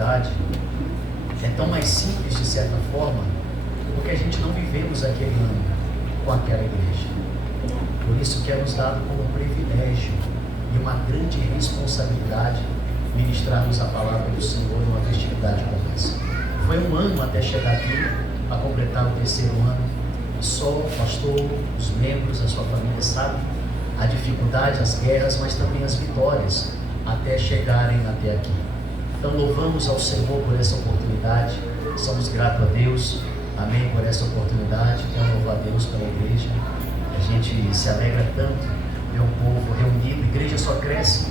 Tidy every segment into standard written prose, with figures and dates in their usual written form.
responsabilidade é tão mais simples, de certa forma, porque a gente não vivemos aquele ano com aquela igreja. Por isso que é nos dado como privilégio e uma grande responsabilidade ministrarmos a palavra do Senhor numa festividade como essa. Foi um ano até chegar aqui, a completar o terceiro ano. Só o pastor, os membros, a sua família sabem a dificuldade, as guerras, mas também as vitórias até chegarem até aqui. Então louvamos ao Senhor por essa oportunidade, somos gratos a Deus, amém, por essa oportunidade. Quero louvar a Deus pela igreja. A gente se alegra tanto ver um povo reunido. A igreja só cresce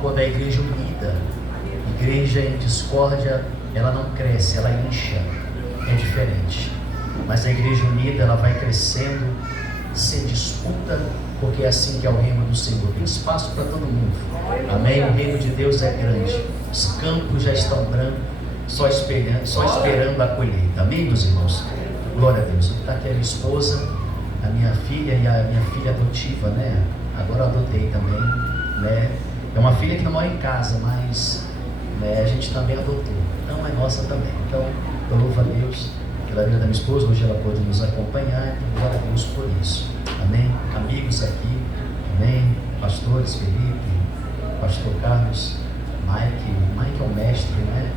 quando a igreja unida. Igreja em discórdia, ela não cresce, ela incha, é diferente. Mas a igreja unida, ela vai crescendo, sem disputa, porque é assim que é o reino do Senhor. Tem espaço para todo mundo, amém? O reino de Deus é grande, os campos já estão brancos, só esperando a colheita, amém, meus irmãos? Glória a Deus. Está aqui a minha esposa, a minha filha e a minha filha adotiva, né? Agora eu adotei também, né? É uma filha que não mora em casa, mas né, a gente também adotou, então é nossa também. Então eu louvo a Deus pela vida da minha esposa, hoje ela pode nos acompanhar, então glória a Deus por isso, amém? Amigos aqui, amém? Pastores, Felipe, pastor Carlos, Mike é o mestre, né?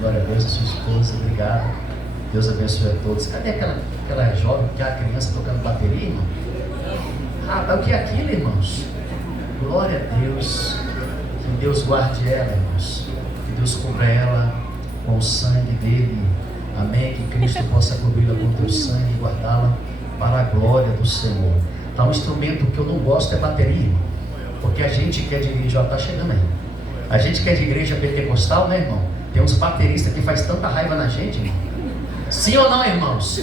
Glória a Deus, a sua esposa, obrigado, Deus abençoe a todos. Cadê aquela jovem, aquela criança tocando bateria, irmão? O que é aquilo, irmãos? Glória a Deus, que Deus guarde ela, irmãos, que Deus cubra ela com o sangue dele, amém, que Cristo possa cobri-la com o teu sangue e guardá-la para a glória do Senhor. Tá, um instrumento que eu não gosto é bateria, irmão, porque a gente que é de igreja, está chegando aí, a gente que é de igreja pentecostal, né, irmão, tem uns bateristas que faz tanta raiva na gente, irmão. Sim ou não, irmãos?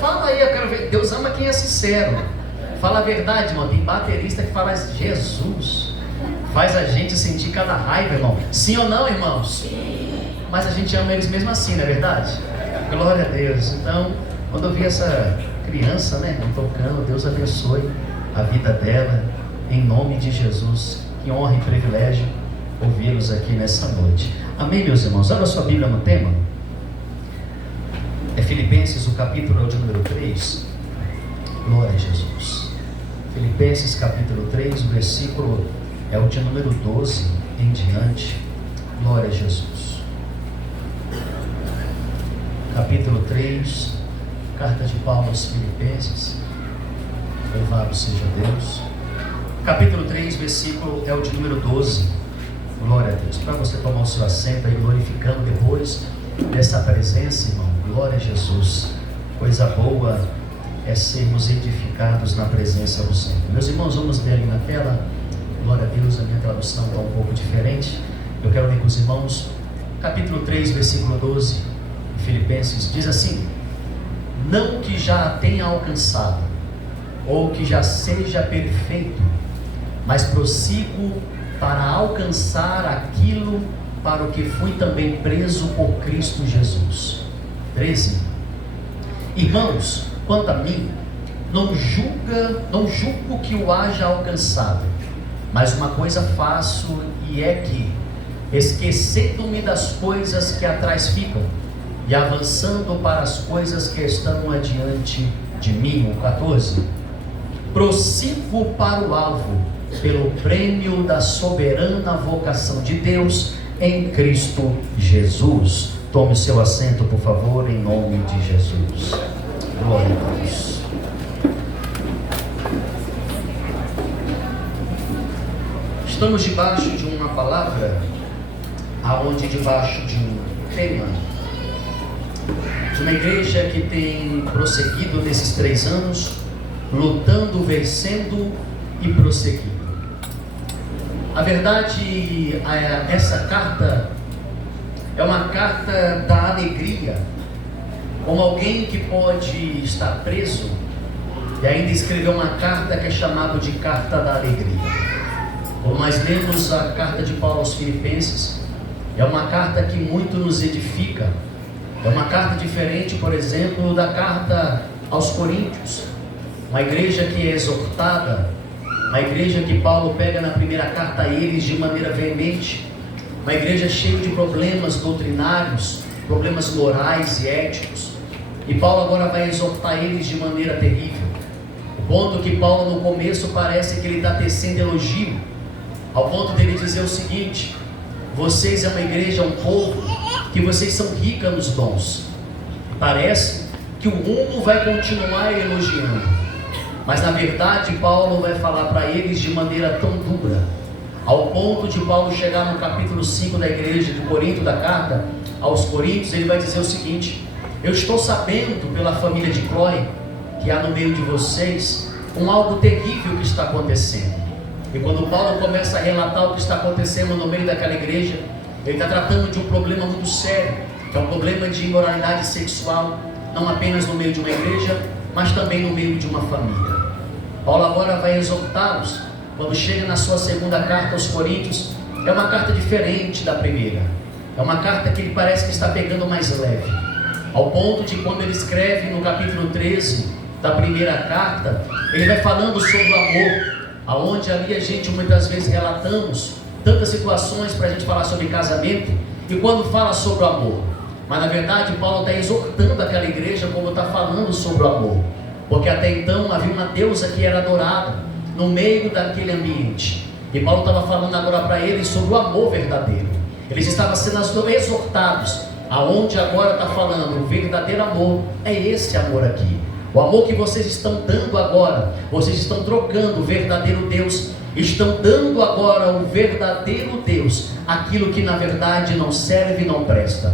Fala aí, eu quero ver. Deus ama quem é sincero. Fala a verdade, irmão. Tem baterista que fala Jesus, faz a gente sentir cada raiva, irmão. Sim ou não, irmãos? Sim. Mas a gente ama eles mesmo assim, não é verdade? Glória a Deus. Então, quando eu vi essa criança, né, tocando, Deus abençoe a vida dela, em nome de Jesus. Que honra e privilégio ouvi-los aqui nessa noite. Amém, meus irmãos? Abra sua Bíblia no tema. É Filipenses, o capítulo de número 3. Glória a Jesus. Filipenses capítulo 3, o versículo é o de número 12 em diante. Glória a Jesus. Capítulo 3, carta de Paulo aos Filipenses. Louvado seja Deus. Capítulo 3, versículo é o de número 12. Glória a Deus. Para você tomar o seu assento aí, glorificando depois dessa presença, irmão. Glória a Jesus. Coisa boa é sermos edificados na presença do Senhor. Meus irmãos, vamos ler ali na tela. Glória a Deus, a minha tradução está um pouco diferente. Eu quero ler com os irmãos. Capítulo 3, versículo 12, Filipenses, diz assim: não que já a tenha alcançado, ou que já seja perfeito, mas prossigo para alcançar aquilo para o que fui também preso por Cristo Jesus. 13. Irmãos, quanto a mim, não julgo que o haja alcançado, mas uma coisa faço, e é que, esquecendo-me das coisas que atrás ficam, e avançando para as coisas que estão adiante de mim. 14. Prossigo para o alvo, pelo prêmio da soberana vocação de Deus em Cristo Jesus. Tome seu assento, por favor, em nome de Jesus. Glória a Deus. Estamos debaixo de uma palavra, aonde debaixo de um tema, de uma igreja que tem prosseguido nesses 3 anos, lutando, vencendo e prosseguindo. A verdade, essa carta é uma carta da alegria, como alguém que pode estar preso e ainda escrever uma carta que é chamada de carta da alegria. Como nós lemos a carta de Paulo aos Filipenses, é uma carta que muito nos edifica. É uma carta diferente, por exemplo, da carta aos Coríntios, uma igreja que é exortada, uma igreja que Paulo pega na primeira carta a eles de maneira veemente, uma igreja cheia de problemas doutrinários, problemas morais e éticos. E Paulo agora vai exortar eles de maneira terrível. O ponto que Paulo no começo parece que ele está tecendo elogio, ao ponto dele dizer o seguinte: vocês é uma igreja, um povo, que vocês são ricos nos dons. Parece que o mundo vai continuar elogiando, mas na verdade Paulo vai falar para eles de maneira tão dura, ao ponto de Paulo chegar no capítulo 5 da igreja de Corinto, da carta aos Coríntios, ele vai dizer o seguinte: eu estou sabendo pela família de Cloé que há no meio de vocês algo terrível que está acontecendo. E quando Paulo começa a relatar o que está acontecendo no meio daquela igreja, ele está tratando de um problema muito sério, que é um problema de imoralidade sexual, não apenas no meio de uma igreja, mas também no meio de uma família. Paulo agora vai exortá-los. Quando chega na sua segunda carta aos Coríntios, é uma carta diferente da primeira, é uma carta que ele parece que está pegando mais leve, ao ponto de quando ele escreve no capítulo 13 da primeira carta, ele vai falando sobre o amor, aonde ali a gente muitas vezes relatamos tantas situações para a gente falar sobre casamento, e quando fala sobre o amor, mas na verdade Paulo está exortando aquela igreja como está falando sobre o amor, porque até então havia uma deusa que era adorada no meio daquele ambiente, e Paulo estava falando agora para eles sobre o amor verdadeiro. Eles estavam sendo exortados, aonde agora está falando, o verdadeiro amor é esse amor aqui. O amor que vocês estão dando agora, vocês estão trocando o verdadeiro Deus, estão dando agora o verdadeiro Deus, aquilo que na verdade não serve e não presta.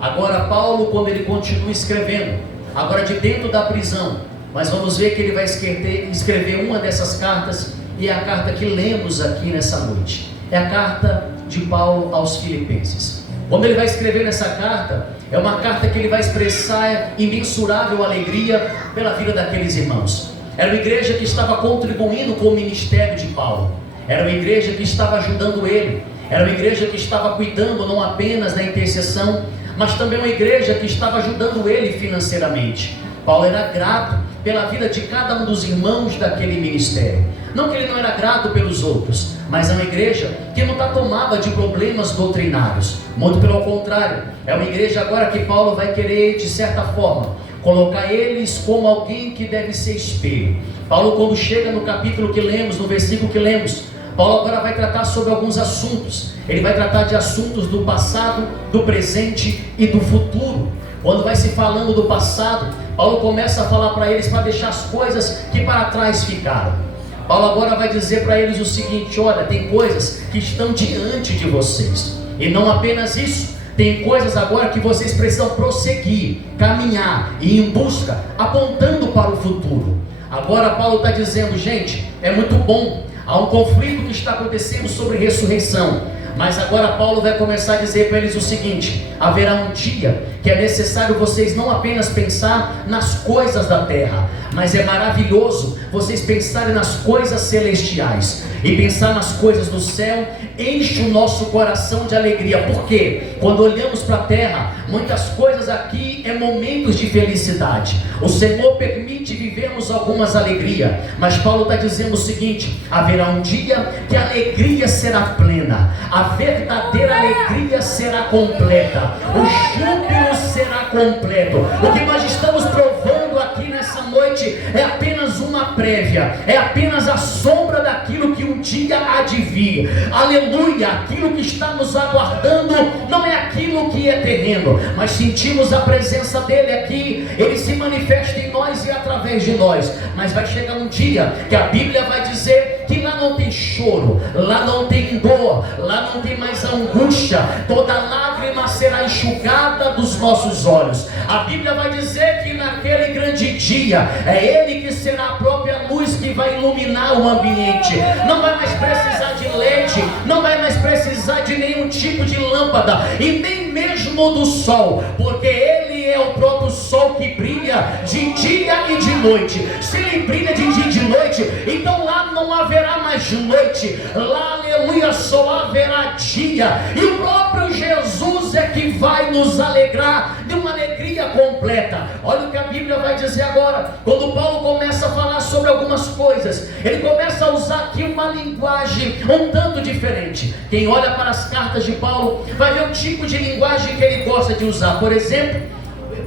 Agora Paulo, quando ele continua escrevendo, agora de dentro da prisão, mas vamos ver que ele vai escrever uma dessas cartas, e é a carta que lemos aqui nessa noite, é a carta de Paulo aos Filipenses. Quando ele vai escrever nessa carta, é uma carta que ele vai expressar imensurável alegria pela vida daqueles irmãos. Era uma igreja que estava contribuindo com o ministério de Paulo, era uma igreja que estava ajudando ele, era uma igreja que estava cuidando não apenas da intercessão, mas também uma igreja que estava ajudando ele financeiramente. Paulo era grato pela vida de cada um dos irmãos daquele ministério. Não que ele não era grato pelos outros, mas é uma igreja que não está tomada de problemas doutrinários, muito pelo contrário, é uma igreja agora que Paulo vai querer, de certa forma, colocar eles como alguém que deve ser espelho. Paulo, quando chega no capítulo que lemos, no versículo que lemos, Paulo agora vai tratar sobre alguns assuntos. Ele vai tratar de assuntos do passado, do presente e do futuro. Quando vai se falando do passado, Paulo começa a falar para eles para deixar as coisas que para trás ficaram. Paulo agora vai dizer para eles o seguinte: olha, tem coisas que estão diante de vocês, e não apenas isso, tem coisas agora que vocês precisam prosseguir, caminhar e ir em busca, apontando para o futuro. Agora Paulo está dizendo: gente, é muito bom, há um conflito que está acontecendo sobre ressurreição, mas agora Paulo vai começar a dizer para eles o seguinte: haverá um dia que é necessário vocês não apenas pensar nas coisas da terra, mas é maravilhoso vocês pensarem nas coisas celestiais. E pensar nas coisas do céu enche o nosso coração de alegria. Por quê? Quando olhamos para a terra, muitas coisas aqui é momentos de felicidade. O Senhor permite vivermos algumas alegrias, mas Paulo está dizendo o seguinte: haverá um dia que a alegria será plena, a verdadeira alegria será completa, o júbilo será completo. O que nós estamos provando aqui nessa noite é apenas uma prévia, é apenas a sombra daquilo que um dia há de vir. Aleluia! Aquilo que está nos aguardando não é aquilo que é terreno, mas sentimos a presença dele aqui, ele se manifesta em nós e através de nós. Mas vai chegar um dia que a Bíblia vai dizer que lá não tem choro, lá não tem dor, lá não tem mais angústia, toda lágrima será enxugada dos nossos olhos. A Bíblia vai dizer que naquele grande dia é ele que será a própria luz que vai iluminar o ambiente. Não vai mais precisar de LED, não vai mais precisar de nenhum tipo de lâmpada, e nem mesmo do sol, porque ele é o próprio sol que brilha de dia e de noite. Se ele brilha de dia e de noite, então lá não haverá mais mais noite, lá, aleluia, só haverá dia, e o próprio Jesus é que vai nos alegrar de uma alegria completa. Olha o que a Bíblia vai dizer agora, quando Paulo começa a falar sobre algumas coisas, ele começa a usar aqui uma linguagem um tanto diferente. Quem olha para as cartas de Paulo vai ver o tipo de linguagem que ele gosta de usar. Por exemplo,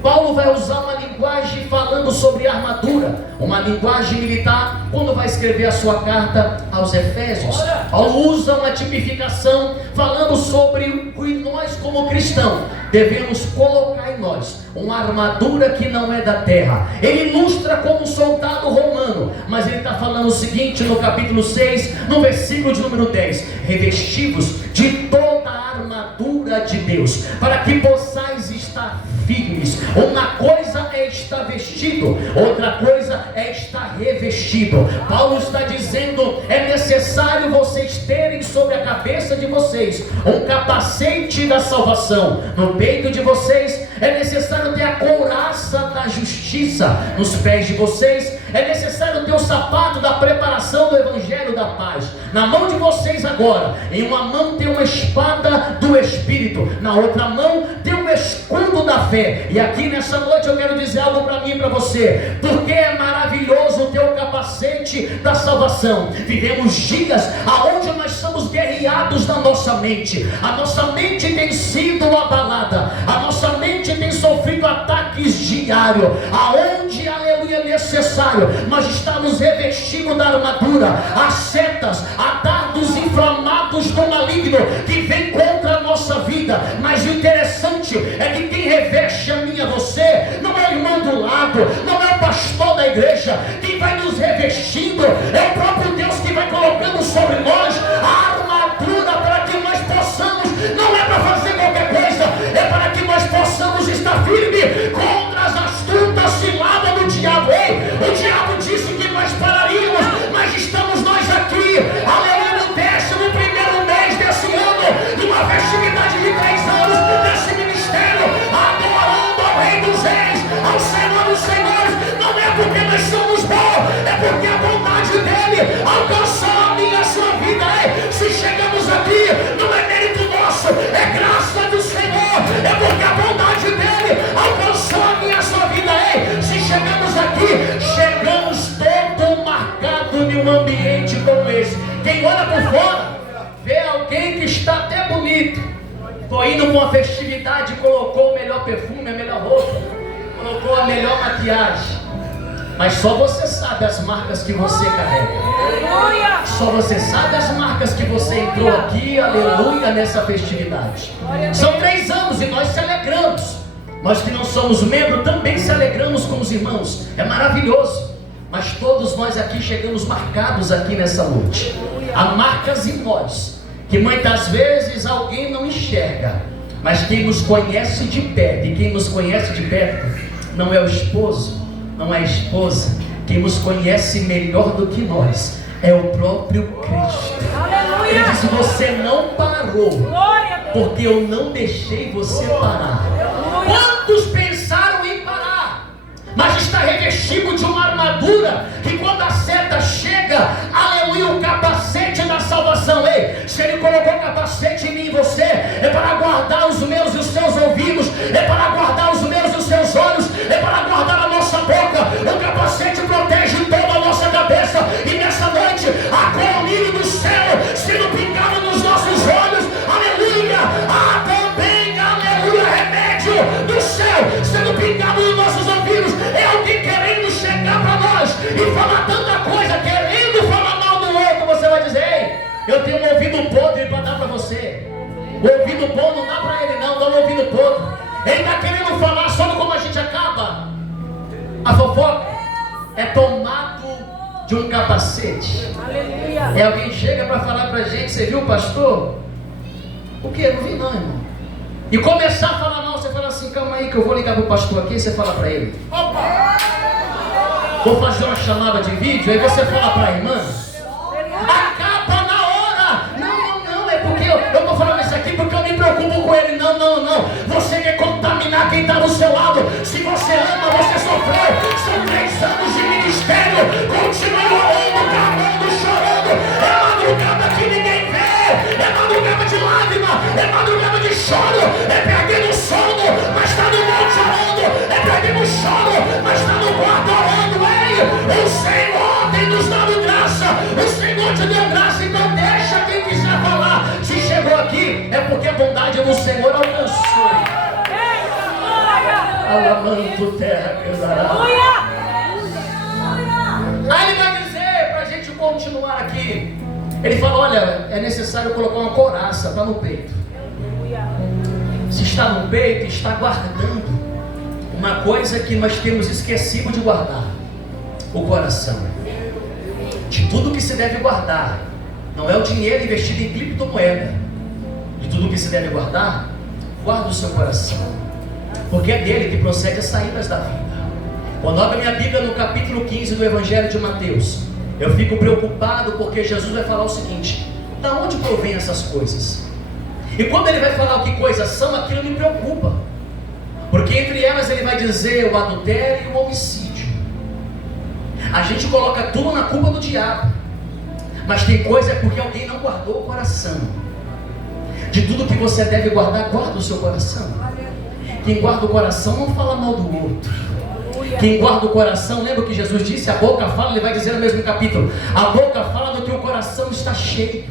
Paulo vai usar uma linguagem falando sobre armadura, uma linguagem militar, quando vai escrever a sua carta aos Efésios. Paulo usa uma tipificação falando sobre o que nós como cristãos devemos colocar em nós, uma armadura que não é da terra. Ele ilustra como um soldado romano, mas ele está falando o seguinte no capítulo 6, no versículo de número 10: revestivos de toda a armadura de Deus, para que possais estar firmes. Uma coisa é estar vestido, outra coisa é estar revestido. Paulo está dizendo, é necessário vocês terem sobre a cabeça de vocês um capacete da salvação, no peito de vocês é necessário ter a couraça da justiça, nos pés de vocês é necessário ter o sapato da preparação do evangelho da paz, na mão de vocês agora, em uma mão tem uma espada do Espírito, na outra mão tem um escudo da fé. E aqui nessa noite eu quero dizer algo para mim e para você, porque é maravilhoso ter o capacete da salvação. Vivemos dias aonde nós somos guerreados na nossa mente, a nossa mente tem sido abalada, a nossa mente tem sofrido ataques diários, aonde, aleluia, é necessário nós estamos revestidos da armadura, as setas, a dardos inflamados do maligno que vem contra a nossa vida. Mas o interessante é que quem reveste a mim e a você não é o irmão do lado, não é o pastor da igreja. Quem vai nos revestindo é o próprio Deus que vai colocando sobre nós a armadura para que nós possamos, não é para fazer qualquer coisa, é para que nós possamos estar firmes contra as astutas ciladas do diabo. Ei, o diabo disse que nós pararíamos, mas estamos nós aqui, aleluia, no 11º mês desse ano, de uma festividade de 3 anos desse ministério, adorando ao Rei dos Reis, ao Senhor dos Senhores. Não é porque nós somos bons, é porque a bondade dele alcançou a minha e a sua vida. Ei, se chegamos aqui, não é mérito nosso, é graça do Senhor, é porque a bondade dele alcançou a minha e a sua vida. Ei, se chegamos aqui, chegamos todo marcado em um ambiente como esse. Quem olha por fora vê alguém que está até bonito, estou indo para uma festividade, colocou o melhor perfume, a melhor roupa, colocou a melhor maquiagem, mas só você sabe as marcas que você carrega, só você sabe as marcas que você entrou aqui, aleluia, nessa festividade. São 3 anos e nós se alegramos, nós que não somos membros também se alegramos com os irmãos, é maravilhoso. Mas todos nós aqui chegamos marcados aqui nessa noite. Há marcas em nós que muitas vezes alguém não enxerga, mas quem nos conhece de perto, e quem nos conhece de perto não é o esposo, não é a esposa, quem nos conhece melhor do que nós é o próprio Cristo. Ele disse: você não parou porque eu não deixei você parar. Quantos pensaram em parar, mas está revestido de uma armadura que quando a seta chega, aleluia, o capacete da salvação. Ei, se ele colocou o capacete em mim e você, é para guardar os meus e os seus ouvidos, é para guardar os meus e os seus olhos, é para guardar a nossa boca. O capacete protege toda a nossa cabeça, e nessa noite a colírio do céu sendo pingado nos nossos olhos, aleluia, há também, aleluia, remédio do céu sendo pingado nos nossos ouvidos. É alguém querendo chegar para nós e falar tanta coisa, querendo falar mal do outro. Você vai dizer: ei, eu tenho um ouvido podre para dar para você. O ouvido bom não dá para ele, não, dá um ouvido podre. Ele está querendo falar, sabe como a gente acaba? A fofoca é tomado de um capacete. Aleluia. É alguém chega para falar para a gente: você viu, pastor? O que? Não vi não, irmão. E começar a falar mal, você fala assim: calma aí que eu vou ligar para o pastor aqui, e você fala para ele: opa, vou fazer uma chamada de vídeo. Aí você fala para a irmã, acaba na hora. Não, é porque eu estou falando isso aqui porque eu me preocupo com ele. Não, você quer contaminar quem está do seu lado. Se você ama, você sofreu, são 3 anos de ministério, continua orando, clamando, chorando. Senhor te deu graça, então deixa quem quiser falar. Se chegou aqui, é porque a bondade do Senhor alcançou. Alamanto terra quebrará. Aí ele vai dizer para a gente continuar aqui. Ele fala, olha, é necessário colocar uma couraça para no peito. Se está no peito, está guardando uma coisa que nós temos esquecido de guardar: o coração. De tudo que se deve guardar, não é o dinheiro investido em criptomoeda. De tudo que se deve guardar, guarda o seu coração, porque é dele que procede as saídas da vida. Quando abro minha Bíblia no capítulo 15 do Evangelho de Mateus, eu fico preocupado porque Jesus vai falar o seguinte: da onde provém essas coisas? E quando ele vai falar o que coisas são, aquilo me preocupa, porque entre elas ele vai dizer o adultério e o homicídio. A gente coloca tudo na culpa do diabo, mas tem coisa é porque alguém não guardou o coração. De tudo que você deve guardar, guarda o seu coração. Quem guarda o coração não fala mal do outro. Quem guarda o coração, lembra o que Jesus disse? A boca fala, ele vai dizer no mesmo capítulo, a boca fala do que o coração está cheio.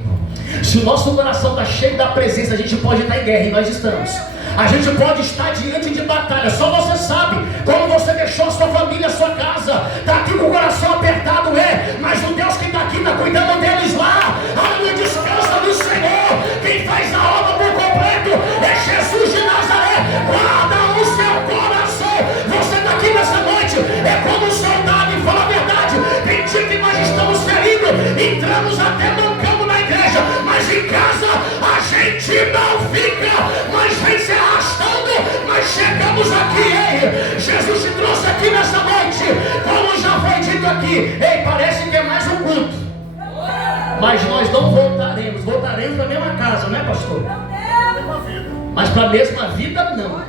Se o nosso coração está cheio da presença, a gente pode estar em guerra, e nós estamos. A gente pode estar diante de batalha. Só você sabe como você deixou a sua família, a sua casa. Está aqui com o coração apertado, mas o Deus que está aqui está cuidando deles lá. Aleluia, descansa do Senhor. Quem faz a obra por completo é Jesus de Nazaré. Guarda o seu coração. Você está aqui nessa noite, é como um soldado, e fala a verdade. Tem dia que nós estamos feridos, entramos até mancando na igreja, mas em casa a gente não fica, mas vem se arrastando. Mas chegamos aqui, Jesus te trouxe aqui nessa noite, como já foi dito aqui. Parece que é mais um culto, mas nós não voltaremos para a mesma casa, não é, pastor? Mas para a mesma vida não.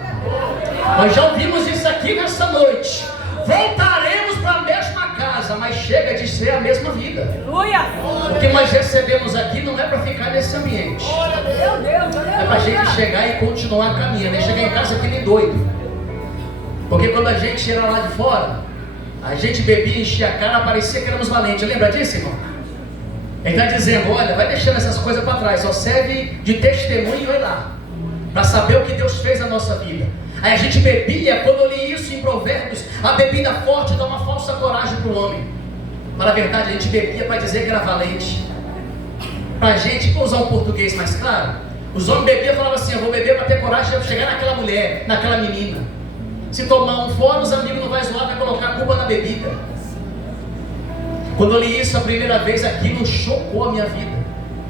Nós já ouvimos isso aqui nessa noite. Voltaremos para a mesma casa, mas chega de ser a mesma vida. O que nós recebemos aqui não é para ficar nesse ambiente, é para a gente chegar e continuar caminhando. É chegar em casa que nem doido, porque quando a gente era lá de fora, a gente bebia, enchia a cara, parecia que éramos valentes. Lembra disso, irmão? Ele está dizendo, olha, vai deixando essas coisas para trás, só serve de testemunho, vai lá, para saber o que Deus fez na nossa vida. Aí a gente bebia, quando eu li isso em Provérbios, a bebida forte dá uma falsa coragem para o homem. Para a verdade, a gente bebia para dizer que era valente. Para a gente, vou usar um português mais claro, os homens bebiam e falavam assim, eu vou beber para ter coragem de chegar naquela mulher, naquela menina. Se tomar um fora, os amigos não vão zoar, vai colocar a culpa na bebida. Quando eu li isso a primeira vez, aquilo chocou a minha vida.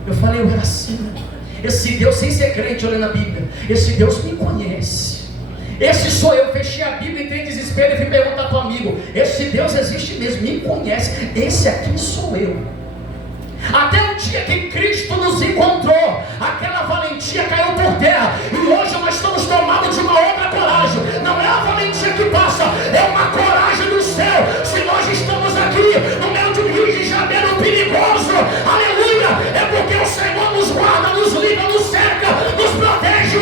Eu falei, eu era assim. Esse Deus, sem ser crente, olhando a Bíblia, esse Deus me conhece. Esse sou eu. Fechei a Bíblia, entrei em desespero e fui perguntar para o amigo, esse Deus existe mesmo, me conhece. Esse aqui sou eu. Até o dia que Cristo nos encontrou, aquela valentia caiu por terra, e hoje nós estamos tomados de uma outra coragem. Não é a valentia que passa, é uma coragem do céu. Se nós estamos aqui no meio de um Rio de Janeiro perigoso, aleluia, é porque o Senhor nos guarda, nos livra, nos cerca, nos protege.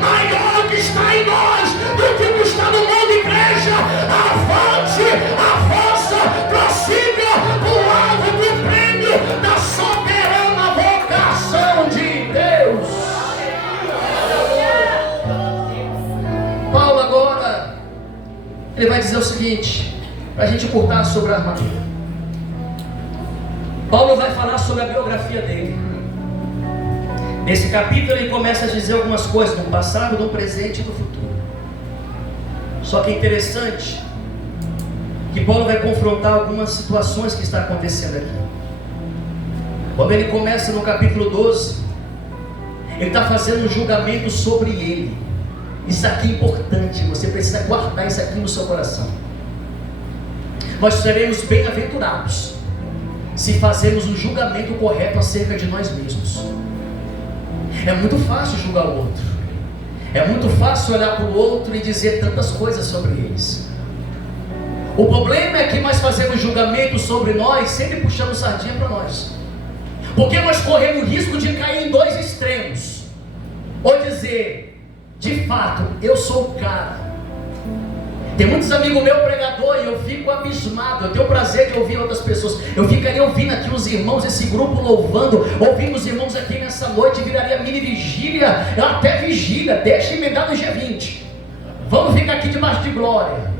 Maior que está em nós do que o que está no mundo, igreja. Avante, avança, prossiga o alvo do prêmio da soberana vocação de Deus. Paulo agora, ele vai dizer o seguinte, para a gente cortar sobre a armadura. Paulo vai falar sobre a biografia dele. Nesse capítulo ele começa a dizer algumas coisas do passado, do presente e do futuro. Só que é interessante que Paulo vai confrontar algumas situações que estão acontecendo aqui. Quando ele começa no capítulo 12, ele está fazendo um julgamento sobre ele. Isso aqui é importante, você precisa guardar isso aqui no seu coração. Nós seremos bem-aventurados se fazermos um julgamento correto acerca de nós mesmos. É muito fácil julgar o outro, é muito fácil olhar para o outro e dizer tantas coisas sobre eles. O problema é que nós fazemos julgamento sobre nós, sempre puxando sardinha para nós, porque nós corremos o risco de cair em dois extremos. Ou dizer, de fato, eu sou o cara, Tem muitos amigos meus pregador e eu fico abismado. Eu tenho o prazer de ouvir outras pessoas. Eu ficaria ouvindo aqui os irmãos, esse grupo louvando, ouvindo os irmãos aqui nessa noite, viraria mini vigília, até vigília. Deixa emendar no dia 20. Vamos ficar aqui debaixo de glória.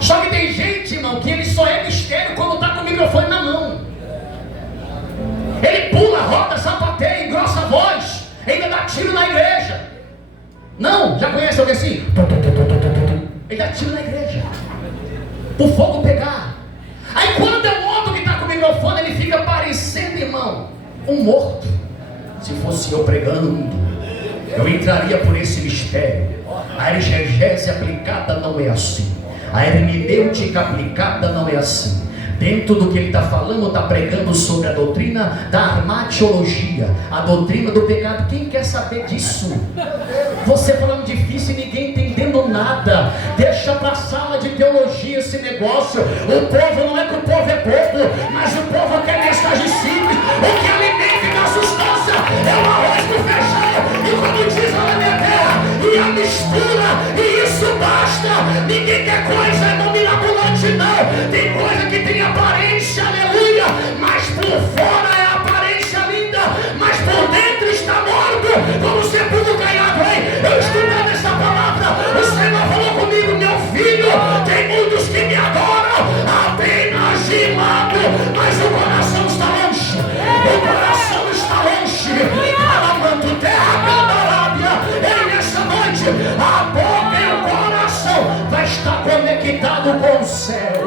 Só que tem gente, irmão, que ele só é mistério quando está com o microfone na mão. Ele pula, roda, sapateia, engrossa a voz, ainda dá tiro na igreja. Não, já conhece alguém assim? Ele dá tiro na igreja, por fogo pegar. Aí quando é o outro que está com o microfone, ele fica parecendo, irmão, um morto. Se fosse eu pregando, eu entraria por esse mistério. A exegese aplicada não é assim. A hermenêutica aplicada não é assim. Dentro do que ele está falando, está pregando sobre a doutrina da armatiologia, a doutrina do pecado. Quem quer saber disso? Você falando difícil e ninguém entendendo nada. Deixa para a sala de teologia esse negócio. O povo não é que o povo é bobo, mas o povo quer mensagem simples. O que alimenta e dá sustância é o arroz com feijão. E como diz a minha terra, e a mistura, e isso basta. Ninguém quer coisa não mirabolante, não. Tem coisa que tem aparência, aleluia, mas por fora é aparência linda, mas por dentro está morto, como sepulcro caiado. Eu estudando essa palavra, o Senhor falou comigo, meu filho, tem muitos que me adoram, apenas de lado, mas o coração está longe, o coração está longe. Alamando terra, Candarábia, e nessa noite, a boca e o coração vai estar conectado com o céu.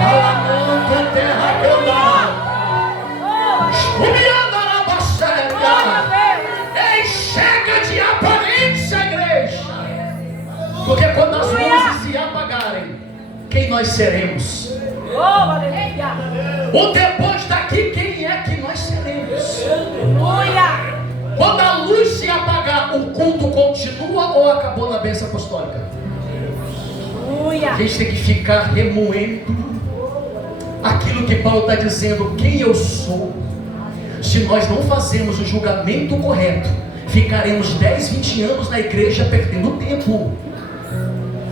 Alamando terra, Candarábia, espumiando a rabacega. Ei, chega de aparência, igreja, porque quando as luzes se apagarem, quem nós seremos? O depois daqui, quem é que nós seremos? Quando a luz se apagar, o culto continua ou acabou na bênção apostólica? A gente tem que ficar remoendo aquilo que Paulo está dizendo, quem eu sou. Se nós não fazemos o julgamento correto, ficaremos 10, 20 anos na igreja perdendo tempo.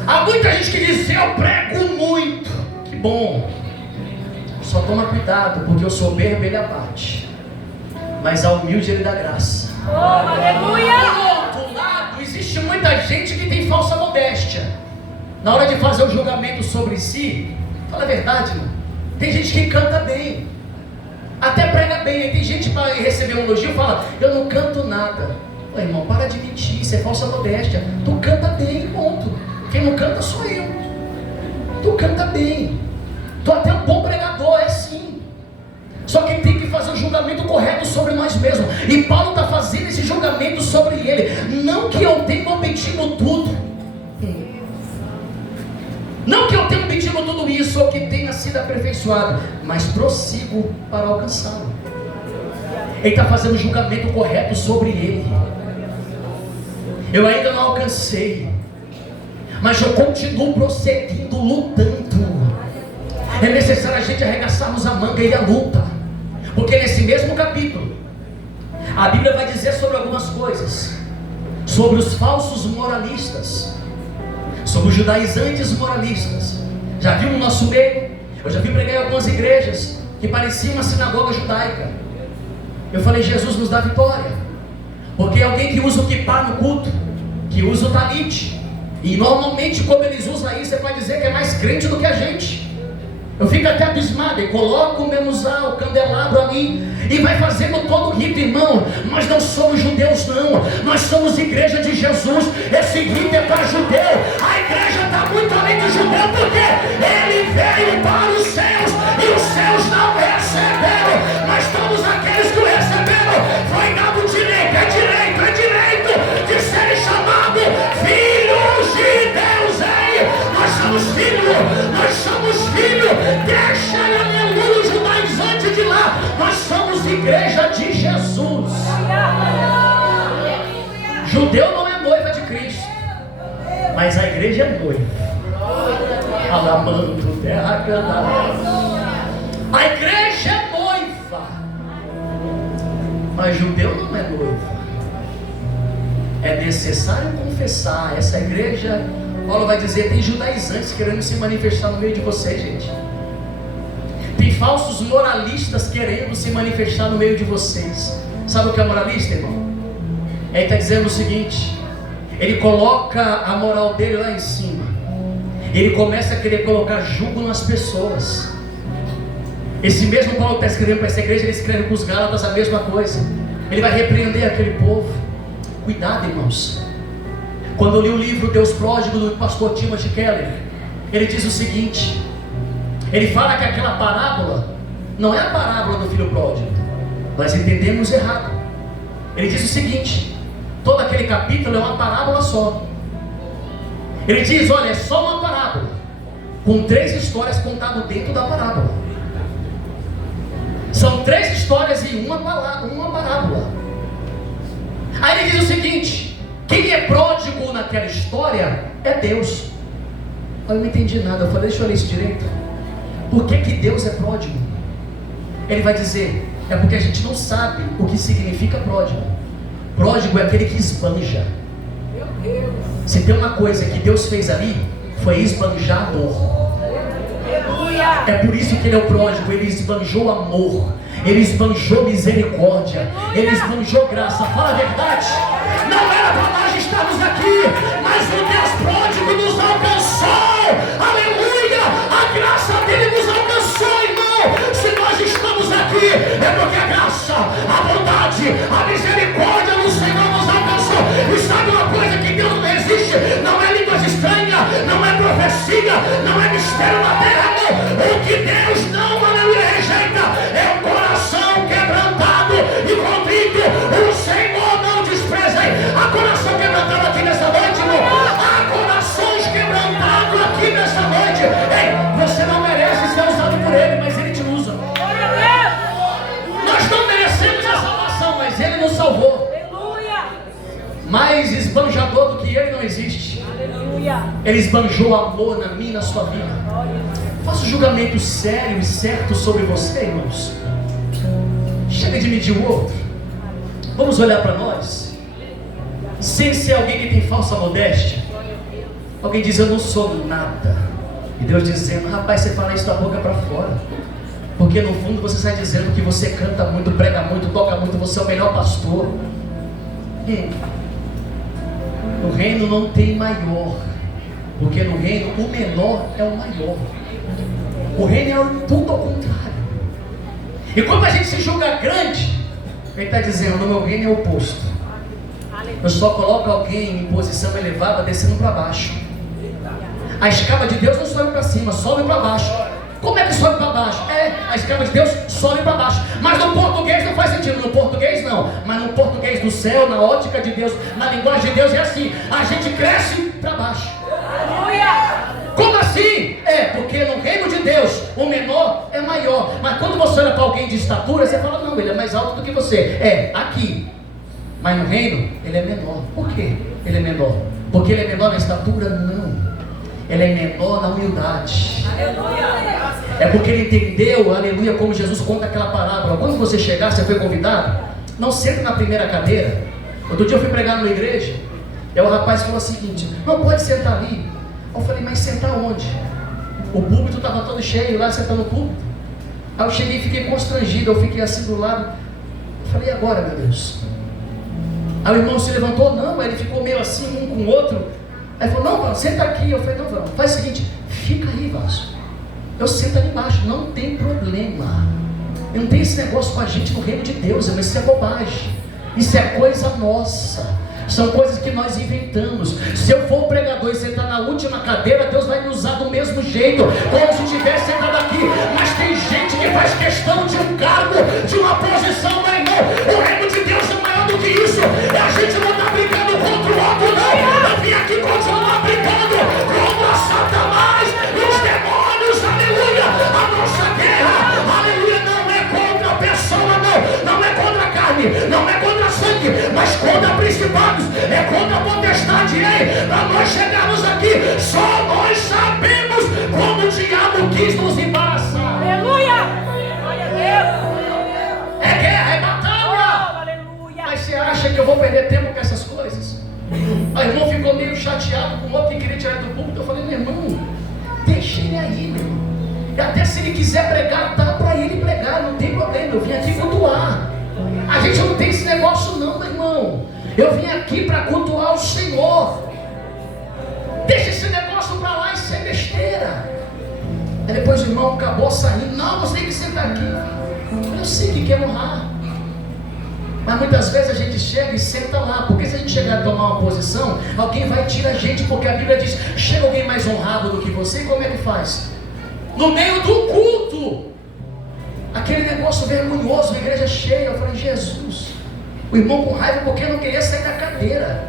Há muita gente que diz, eu prego muito. Que bom. Só toma cuidado, porque o soberbo ele abate, mas ao humilde ele dá graça. Aleluia! Do outro lado, existe muita gente que tem falsa modéstia. Na hora de fazer o julgamento sobre si, fala a verdade, irmão. Tem gente que canta bem, até prega bem. Aí tem gente que para receber um elogio fala, eu não canto nada. Ô, irmão, para de mentir, isso é falsa modéstia. Tu canta bem, ponto. Quem não canta sou eu. Tu canta bem, tu até um bom pregador, é sim. Só que tem que fazer o julgamento correto sobre nós mesmos. E Paulo está fazendo esse julgamento sobre ele. Não que eu tenha obtido tudo, não que eu tenha obtido tudo isso ou que tenha sido aperfeiçoado, mas prossigo para alcançá-lo. Ele está fazendo o julgamento correto sobre ele. Eu ainda não alcancei, mas eu continuo prosseguindo, lutando. É necessário a gente arregaçarmos a manga e a luta, porque nesse mesmo capítulo a Bíblia vai dizer sobre algumas coisas, sobre os falsos moralistas, sobre os judaizantes moralistas. Já viu no nosso meio? Eu já vi pregar em algumas igrejas que pareciam uma sinagoga judaica. Eu falei, Jesus nos dá vitória, porque alguém que usa o kippá no culto, que usa o talite, e normalmente como eles usam isso, você pode dizer que é mais crente do que a gente. Eu fico até abismado, e coloco o memuzá, o candelabro ali, e vai fazendo todo o rito. Irmão, nós não somos judeus não, nós somos igreja de Jesus. Esse rito é para judeu, a igreja está muito além de judeu, porque ele veio para os céus, e os céus não receberam, mas todos aqueles que o receberam, foi dado direito de serem chamados filhos de Deus. Ei, nós somos filhos, deixa aleluia os judaizantes de lá, nós somos igreja de Jesus. Judeu não é noiva de Cristo, mas a igreja é noiva. Alamando terra cantará. A igreja é noiva, mas judeu não é noiva. É necessário confessar, essa igreja Paulo vai dizer: tem judaizantes querendo se manifestar no meio de vocês, gente. Tem falsos moralistas querendo se manifestar no meio de vocês. Sabe o que é moralista, irmão? Ele está dizendo o seguinte: ele coloca a moral dele lá em cima. Ele começa a querer colocar jugo nas pessoas. Esse mesmo Paulo que está escrevendo para essa igreja, ele escreve para os Gálatas a mesma coisa. Ele vai repreender aquele povo. Cuidado, irmãos. Quando eu li o livro Deus Pródigo do pastor Timothy Keller, ele diz o seguinte: ele fala que aquela parábola não é a parábola do filho pródigo. Nós entendemos errado. Ele diz o seguinte: todo aquele capítulo é uma parábola só. Ele diz: olha, é só uma parábola, com 3 histórias contadas dentro da parábola. São 3 histórias e uma parábola. Aí ele diz o seguinte: quem é pródigo naquela história é Deus. Eu não entendi nada. Eu falei: deixa eu ler isso direito. Por que Deus é pródigo? Ele vai dizer: é porque a gente não sabe o que significa pródigo. Pródigo é aquele que esbanja. Se tem uma coisa que Deus fez ali, foi esbanjar amor. É por isso que ele é o pródigo. Ele esbanjou amor, ele esbanjou misericórdia, ele esbanjou graça. Fala a verdade. Não era para nós estarmos aqui, mas o Deus pródigo nos alcançou. Aleluia! A graça dele nos alcançou, irmão. Se nós estamos aqui, é porque a graça, a bondade, a misericórdia do Senhor nos alcançou. E sabe uma coisa que Deus não resiste? Não é línguas estranhas, não é profecia, não é mistério na terra, não. O que Deus não, aleluia, rejeita é o coração quebrantado e contrito. O Senhor não despreza. Há coração quebrantado aqui nessa noite, irmão. Há corações quebrantados aqui nessa noite. Ei, você não merece ser usado por Ele, mas Ele te usa. Nós não merecemos a salvação, mas Ele nos salvou. Mais esbanjador do que Ele não existe. Ele esbanjou amor na minha e na sua vida. Faça um julgamento sério e certo sobre você, irmãos. Chega de medir o outro. Vamos olhar para nós, sem ser alguém que tem falsa modéstia. Alguém diz: eu não sou nada. E Deus dizendo: rapaz, você fala isso da boca para fora, porque no fundo você sai dizendo que você canta muito, prega muito, toca muito, você é o melhor pastor. No reino não tem maior, porque no reino o menor é o maior. O reino é tudo ao contrário. E quando a gente se julga grande, ele está dizendo: no meu reino é o oposto. Eu só coloco alguém em posição elevada descendo para baixo. A escada de Deus não sobe para cima, sobe para baixo. Como é que sobe para baixo? A escada de Deus sobe para baixo. Mas no português não faz sentido. No português não, mas no português do céu, na ótica de Deus, na linguagem de Deus é assim: a gente cresce para baixo. Como assim? Porque no reino de Deus o menor é maior. Mas quando você olha para alguém de estatura, você fala: não, ele é mais alto do que você. Aqui. Mas no reino ele é menor. Por quê ele é menor? Porque ele é menor na estatura? Não. Ele é menor na humildade. É porque ele entendeu, aleluia, como Jesus conta aquela parábola. Quando você chegar, você foi convidado, não senta na primeira cadeira. Outro dia eu fui pregar numa igreja, e aí o rapaz falou o seguinte: não, pode sentar ali. Eu falei: mas sentar onde? O púlpito estava todo cheio, lá sentando no púlpito. Aí eu cheguei e fiquei constrangido. Eu fiquei assim do lado. Eu falei: e agora, meu Deus? Aí o irmão se levantou. Não, aí ele ficou meio assim, um com o outro. Aí ele falou: não, Vão, senta aqui. Eu falei: não, Vão, faz o seguinte, fica aí, Vasco. Eu sento ali embaixo, não tem problema. Não tem esse negócio com a gente no reino de Deus, mas isso é bobagem. Isso é coisa nossa. São coisas que nós inventamos. Se eu for pregador e sentar na última cadeira, Deus vai me usar do mesmo jeito, como se tivesse sentado aqui. Mas tem gente que faz questão de um cargo, de uma posição, meu irmão. O reino de Deus é maior do que isso. E a gente não está brincando contra o outro, não. Eu vim aqui continuar brincando contra Satanás e os demônios, aleluia. A nossa guerra, aleluia, não é contra a pessoa, não. Não é contra a carne, não é contra sangue, mas contra principados, é contra a potestade. Para nós chegarmos aqui, só nós sabemos como o diabo quis nos embaraçar. Aleluia! Glória a Deus! É guerra, é batalha. Aleluia! Mas você acha que eu vou perder tempo com essas coisas? Aí o irmão ficou meio chateado com o outro que queria tirar do púlpito. Eu falei, meu irmão, deixa ele aí, meu irmão. E até se ele quiser pregar, dá para ele pregar, não tem problema. Eu vim aqui cultuar. A gente não tem esse negócio não, meu irmão. Eu vim aqui para cultuar o Senhor. Deixa esse negócio para lá, isso é besteira. Aí depois o irmão acabou saindo. Não, você tem que sentar aqui. Eu sei que quer honrar. Mas muitas vezes a gente chega e senta lá. Porque se a gente chegar a tomar uma posição, alguém vai tirar a gente. Porque a Bíblia diz, chega alguém mais honrado do que você, e como é que faz? No meio do culto. Aquele negócio vergonhoso, a igreja cheia. Eu falei, Jesus. O irmão com raiva porque não queria sair da cadeira.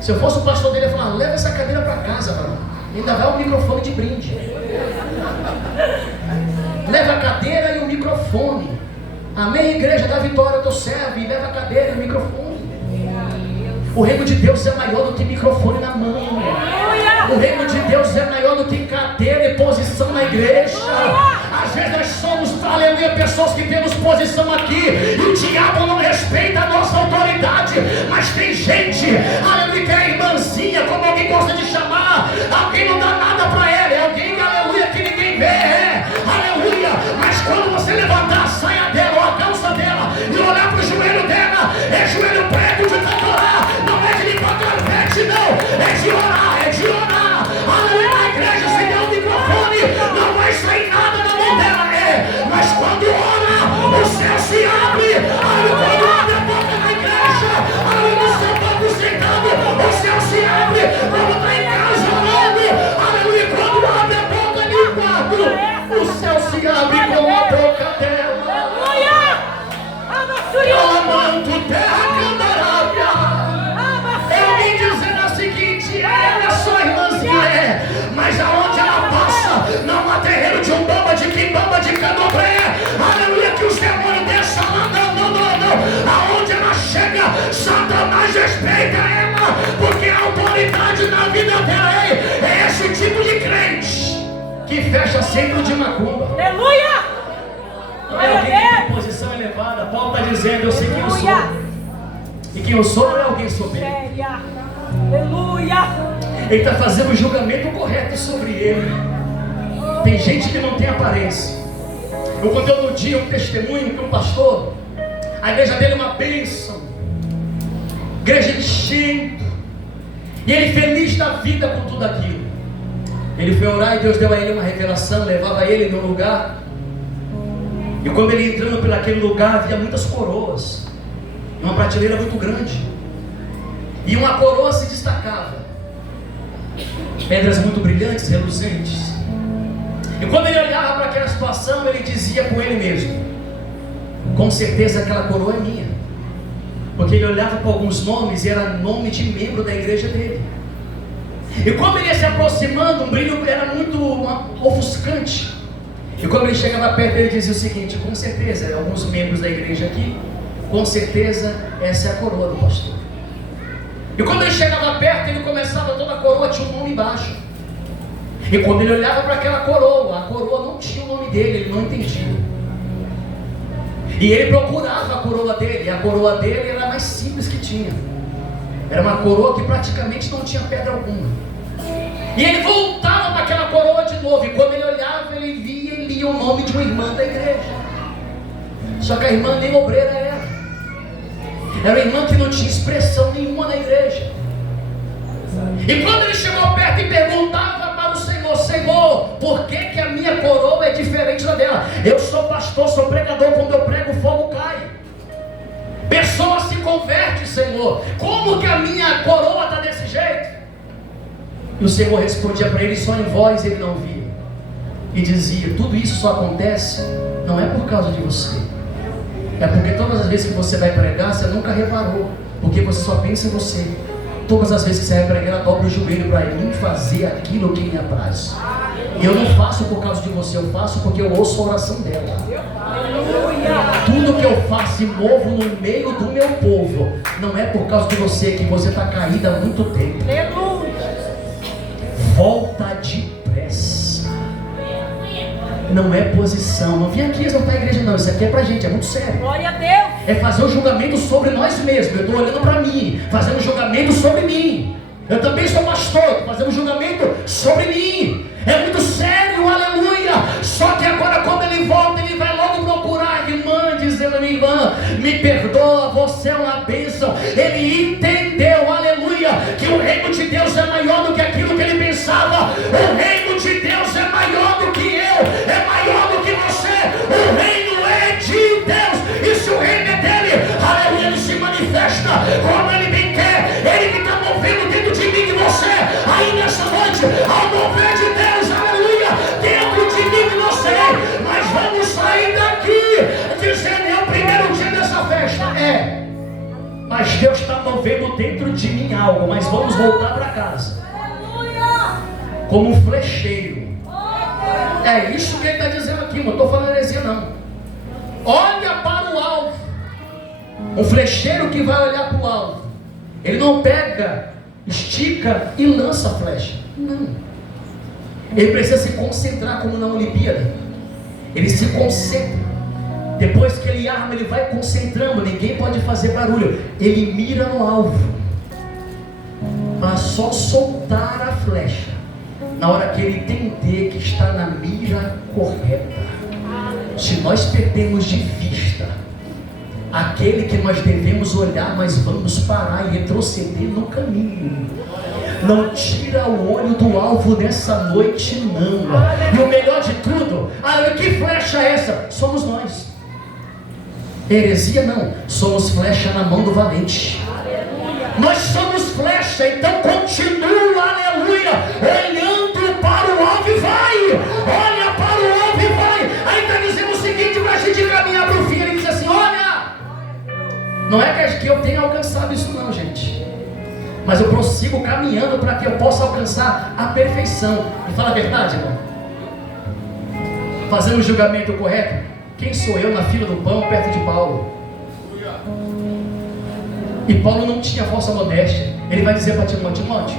Se eu fosse o pastor dele, eu ia falar, leva essa cadeira para casa, mano. Ainda vai o microfone de brinde. Leva a cadeira e o microfone. Amém, igreja da Vitória do Servo. E leva a cadeira e o microfone. O reino de Deus é maior do que microfone na mão. O reino de Deus é maior do que cadeira e posição na igreja. Às vezes nós somos, aleluia, pessoas que temos posição aqui e o diabo não respeita a nossa autoridade. Mas tem gente, aleluia, que é irmãzinha, como alguém gosta de chamar. Alguém não dá nada para ela, é alguém, aleluia, que ninguém vê, aleluia. Mas quando você levantar a saia dela ou a calça dela e olhar para o joelho dela, é joelho preto de tanto orar. Não é de limpar carpete, não, é de orar, é de orar. Aleluia, na igreja, se der o microfone, não vai sair nada na mão dela, mas quando ora, o céu se abre. Aleluia, quando abre a boca na igreja, aleluia, no seu banco sentado, o céu se abre. Quando está em casa orando, aleluia, quando abre a boca no quarto, o céu se abre com a boca dela. Amando terra candarábia. Eu vim dizendo o seguinte, ela é só irmãzinha, mas aonde ela passa, não há terreiro de umbanda, de quimbamba, de candomblé, aleluia, que os demônios deixam lá, não. Aonde ela chega, Satanás respeita ela, porque a autoridade na vida dela é esse tipo de crente que fecha sempre de macumba. Aleluia! É alguém de posição elevada. Paulo está dizendo, eu sei quem eu sou. E quem eu sou não é alguém soberbo. Aleluia! Ele está fazendo o julgamento correto sobre ele. Tem gente que não tem aparência. Eu contei outro dia um testemunho que um pastor, a igreja dele é uma bênção, igreja enchendo, e ele feliz da vida com tudo aquilo. Ele foi orar e Deus deu a ele uma revelação, levava ele num lugar. E quando ele entrando por aquele lugar, havia muitas coroas, uma prateleira muito grande, e uma coroa se destacava, pedras muito brilhantes, reluzentes. E quando ele olhava para aquela situação, ele dizia com ele mesmo, com certeza aquela coroa é minha, porque ele olhava para alguns nomes e era nome de membro da igreja dele. E quando ele ia se aproximando, um brilho era muito ofuscante. E quando ele chegava perto, ele dizia o seguinte, com certeza, alguns membros da igreja aqui, com certeza essa é a coroa do pastor. E quando ele chegava perto, ele começava, toda a coroa tinha um nome embaixo. E quando ele olhava para aquela coroa, a coroa não tinha o nome dele, ele não entendia. E ele procurava a coroa dele, e a coroa dele era a mais simples que tinha. Era uma coroa que praticamente não tinha pedra alguma. E ele voltava para aquela coroa de novo, e quando ele olhava, ele via e lia o nome de uma irmã da igreja. Só que a irmã nem obreira era. Era uma irmã que não tinha expressão nenhuma na igreja. E quando ele chegou perto e perguntava para o Senhor, Senhor, por que a minha coroa é diferente da dela? Eu sou pastor, sou pregador, quando eu prego o fogo cai. Pessoa se converte, Senhor. Como que a minha coroa está desse jeito? E o Senhor respondia para ele só em voz, ele não via. E dizia, tudo isso só acontece, não é por causa de você. É porque todas as vezes que você vai pregar, você nunca reparou. Porque você só pensa em você. Todas as vezes que você vai pregar, ela dobra o joelho para mim fazer aquilo que me apraz. E eu não faço por causa de você, eu faço porque eu ouço a oração dela. Tudo que eu faço e movo no meio do meu povo, não é por causa de você, que você está caída há muito tempo. Volta depressa. Não é posição. Não vem aqui exaltar a igreja não. Isso aqui é pra gente, é muito sério. Glória a Deus. é fazer um julgamento sobre nós mesmos. Eu estou olhando para mim, fazendo um julgamento sobre mim. Eu também sou pastor, estou fazendo um julgamento sobre mim. É muito sério, aleluia. Só que agora quando ele volta, ele vai logo procurar a irmã, dizendo: minha irmã, me perdoa, você é uma bênção. Ele entendeu, aleluia, que o reino de Deus é maior do que aquilo que ele pensava. O reino de Deus é maior do que eu, é maior do que você. O reino é de Deus, e se o reino é dele, aleluia, ele se manifesta como ele bem quer. Ele que está movendo dentro de mim e você, aí nessa noite, ao mover de Deus, aleluia, dentro de mim e você. Mas vamos sair daqui dizendo: é o primeiro dia dessa festa. Mas Deus está movendo dentro de mim algo. Mas vamos voltar para casa como um flecheiro. É isso que ele está dizendo aqui, não estou falando heresia não. Olha para o alvo. Um flecheiro que vai olhar para o alvo, ele não pega, estica e lança a flecha. Não. Ele precisa se concentrar, como na Olimpíada. Ele se concentra. Depois que ele arma, ele vai concentrando. Ninguém pode fazer barulho. Ele mira no alvo, para só soltar a flecha na hora que ele entender que está na mira correta. Se nós perdemos de vista aquele que nós devemos olhar, mas vamos parar e retroceder no caminho. Não tira o olho do alvo nessa noite, não. E o melhor de tudo, que flecha é essa? Somos nós. Heresia não, somos flecha na mão do valente. Nós somos flecha, então continua, aleluia, olhando para o alvo e vai. Olha para o alvo e vai. Aí está dizendo o seguinte para a gente caminhar para o fim. Ele diz assim: olha, não é que eu tenha alcançado isso não, gente, mas eu prossigo caminhando para que eu possa alcançar a perfeição. E fala a verdade, irmão, fazendo o julgamento correto. Quem sou eu na fila do pão perto de Paulo? E Paulo não tinha falsa modéstia. Ele vai dizer para Timóteo: Timóteo,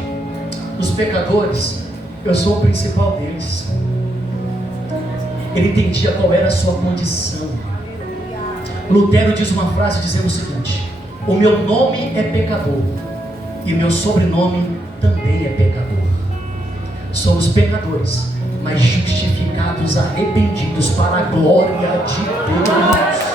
os pecadores, eu sou o principal deles. Ele entendia qual era a sua condição. Lutero diz uma frase dizendo o seguinte: o meu nome é pecador e meu sobrenome também é pecador. Somos pecadores, mas justificados, arrependidos para a glória de Deus.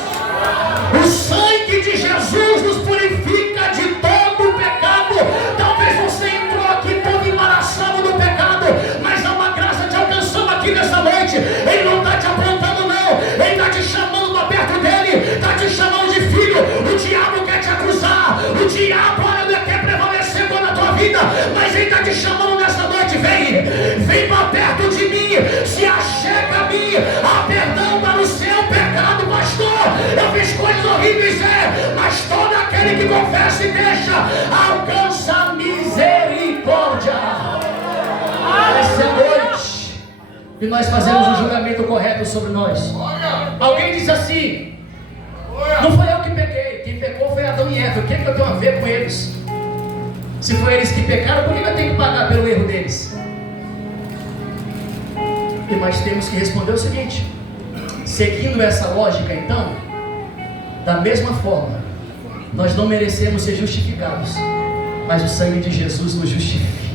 O sangue de Jesus nos purifica de todo o pecado. Talvez você entrou aqui todo embaraçado do pecado, mas há uma graça te alcançando aqui nessa noite. Ele não está te apontando não, ele está te chamando para perto dele, está te chamando de filho. O diabo quer te acusar, o diabo quer prevalecer contra a tua vida, mas ele está te chamando nessa noite: vem para perto de mim, se achega a mim, há perdão para o seu pecado. Pastor, eu fiz coisas horríveis, mas todo aquele que confessa e deixa, alcança misericórdia. Essa é noite e nós fazemos o julgamento correto sobre nós. Alguém diz assim: não foi eu que pequei, quem pecou foi Adão e Eva. O que eu tenho a ver com eles? Se foi eles que pecaram, por que eu tenho que pagar pelo erro deles? E nós temos que responder o seguinte: seguindo essa lógica, então, da mesma forma, nós não merecemos ser justificados, mas o sangue de Jesus nos justifica.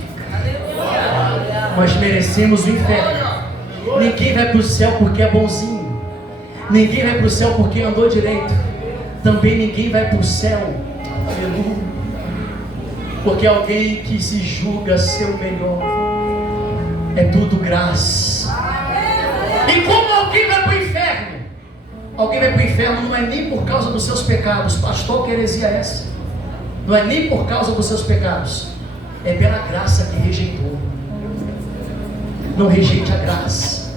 Nós merecemos o inferno. Ninguém vai para o céu porque é bonzinho, ninguém vai para o céu porque andou direito, também ninguém vai para o céu, aleluia, porque alguém que se julga ser o melhor. É tudo graça. E como alguém vai para o inferno? Alguém vai para o inferno não é nem por causa dos seus pecados. Pastor, que heresia é essa? Não é nem por causa dos seus pecados, é pela graça que rejeitou. Não rejeite a graça,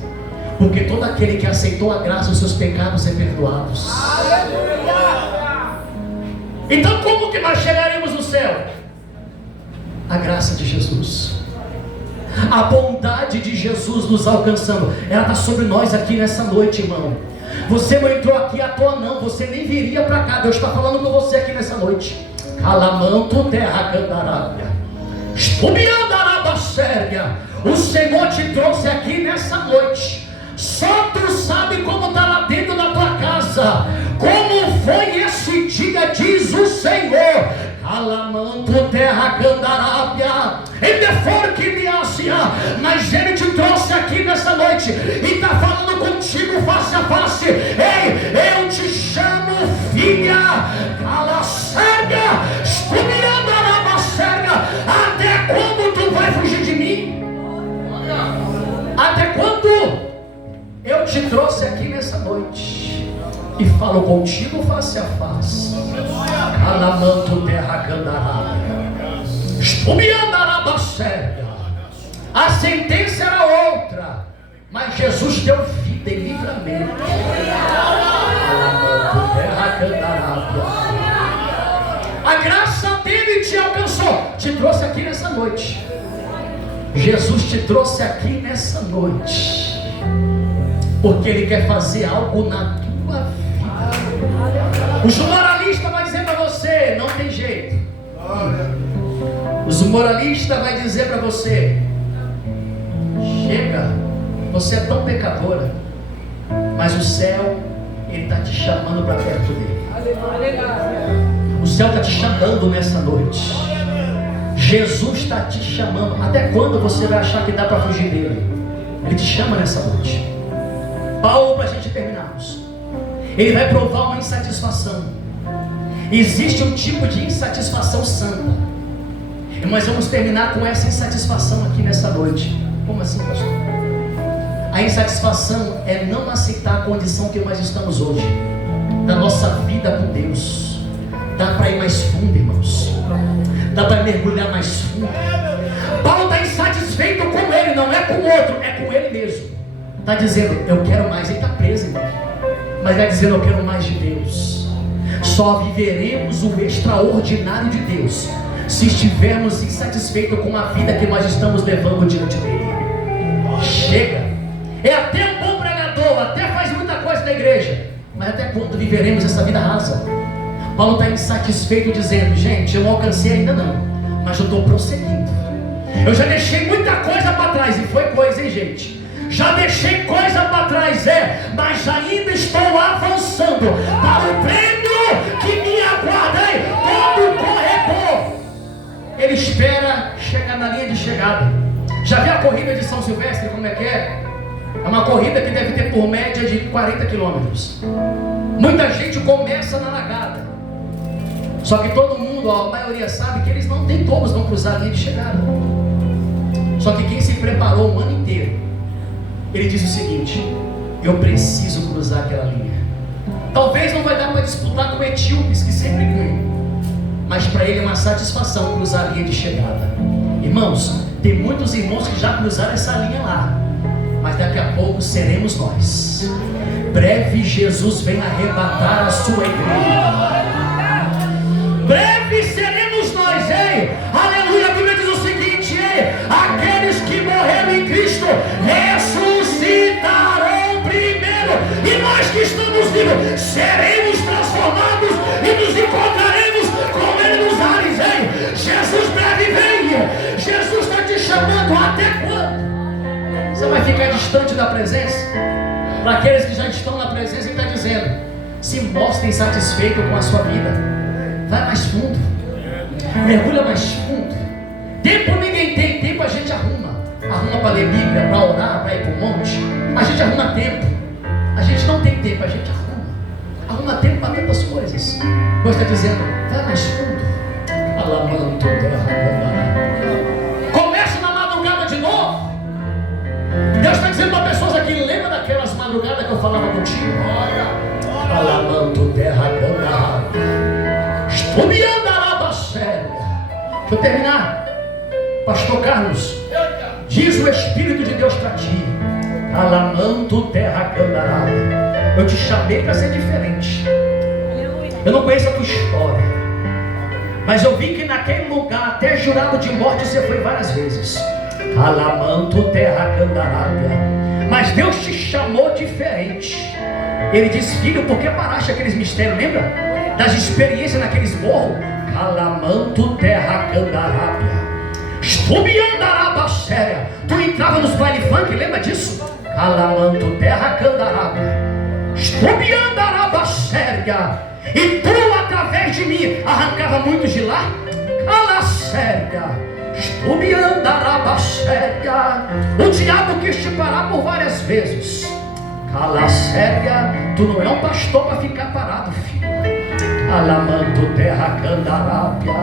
porque todo aquele que aceitou a graça, os seus pecados é perdoados. Então como que nós chegaremos no céu? A graça de Jesus, a bondade de Jesus nos alcançando. Ela está sobre nós aqui nessa noite, irmão. Você não entrou aqui à toa não, você nem viria para cá. Deus está falando com você aqui nessa noite. Calamanto terra candarábia, estubiandarabasséria. O Senhor te trouxe aqui nessa noite. Só tu sabe como está lá dentro da tua casa, como foi esse terra candarábia, mas Ele te trouxe aqui nessa noite e está falando contigo face a face. Ei, eu te chamo filha, calacega, espumiandarabacega. Até quando tu vai fugir de mim? Até quando? Eu te trouxe aqui nessa noite e falo contigo face a face. Calamanto terra candarábia, espumiandarabacega. A sentença era outra, mas Jesus deu vida e livramento. A graça dele te alcançou, te trouxe aqui nessa noite. Jesus te trouxe aqui nessa noite, porque Ele quer fazer algo na tua vida. Os moralistas vão dizer para você, não tem jeito. Os moralistas vão dizer para você, chega, você é tão pecadora, mas o céu, Ele está te chamando para perto dele. O céu está te chamando nessa noite. Jesus está te chamando. Até quando você vai achar que dá para fugir dele? Ele te chama nessa noite. Paulo, para a gente terminarmos, ele vai provar uma insatisfação. Existe um tipo de insatisfação santa, e nós vamos terminar com essa insatisfação aqui nessa noite. Como assim, pastor? A insatisfação é não aceitar a condição que nós estamos hoje, da nossa vida com Deus. Dá para ir mais fundo, irmãos. Dá para mergulhar mais fundo. Paulo está insatisfeito com ele, não é com o outro, é com ele mesmo. Está dizendo, eu quero mais. Ele está preso, irmão, mas está dizendo, eu quero mais de Deus. Só viveremos o extraordinário de Deus se estivermos insatisfeitos com a vida que nós estamos levando diante dele. Chega. É até um bom pregador, até faz muita coisa na igreja, mas até quando viveremos essa vida rasa? Paulo está insatisfeito dizendo, gente, eu não alcancei ainda não, mas eu estou prosseguindo. Eu já deixei muita coisa para trás, e foi coisa, hein, gente? Já deixei coisa para trás, mas ainda estou avançando para o prêmio que me aguarda. Todo corredor, ele espera chegar na linha de chegada. Já viu a corrida de São Silvestre, como é que é? É uma corrida que deve ter por média de 40 quilômetros. Muita gente começa na largada, só que todo mundo, a maioria sabe que eles não têm como não cruzar a linha de chegada. Só que quem se preparou o ano inteiro, ele diz o seguinte, eu preciso cruzar aquela linha. Talvez não vai dar para disputar com etíopes que sempre ganham, mas para ele é uma satisfação cruzar a linha de chegada. Irmãos, tem muitos irmãos que já cruzaram essa linha lá, mas daqui a pouco seremos nós. Breve Jesus vem arrebatar a sua igreja. Breve seremos nós, ei, aleluia. A Bíblia diz o seguinte, ei, aqueles que morreram em Cristo ressuscitarão primeiro, e nós que estamos vivos seremos transformados e nos encontraremos com Ele nos ares, ei. Jesus breve vem. Jesus está te chamando. Até quando você vai ficar distante da presença? Para aqueles que já estão na presença, Ele está dizendo, se mostrem satisfeitos com a sua vida. Vai mais fundo, mergulha mais fundo. Tempo ninguém tem, tempo a gente arruma para ler Bíblia, para orar, para ir para o monte. A gente arruma tempo. A gente não tem tempo, a gente arruma tempo para tantas coisas. Deus está dizendo, vai mais fundo. Alamanto começa na madrugada de novo. Deus está dizendo para pessoas aqui, lembra daquelas madrugadas que eu falava contigo? Alamanto terra candará. Deixa eu terminar. Pastor Carlos, diz o Espírito de Deus para ti, Alamanto terra candará. Eu te chamei para ser diferente. Eu não conheço a tua história, mas eu vi que naquele lugar, até jurado de morte, você foi várias vezes. Alamanto terra candará. Mas Deus te chamou diferente. Ele diz, filho, por que paraste aqueles mistérios? Lembra das experiências naqueles morros? Calamanto terra candarábia, estubiandarabacéria. Tu entrava nos baile funk, lembra disso? Calamanto terra candarábia, estubiandarabacéria. E tu através de mim arrancava muitos de lá. Calacéria. séria. O diabo quis te parar por várias vezes. Cala séria, tu não é um pastor para ficar parado, filho. Alamanto terra candarábia,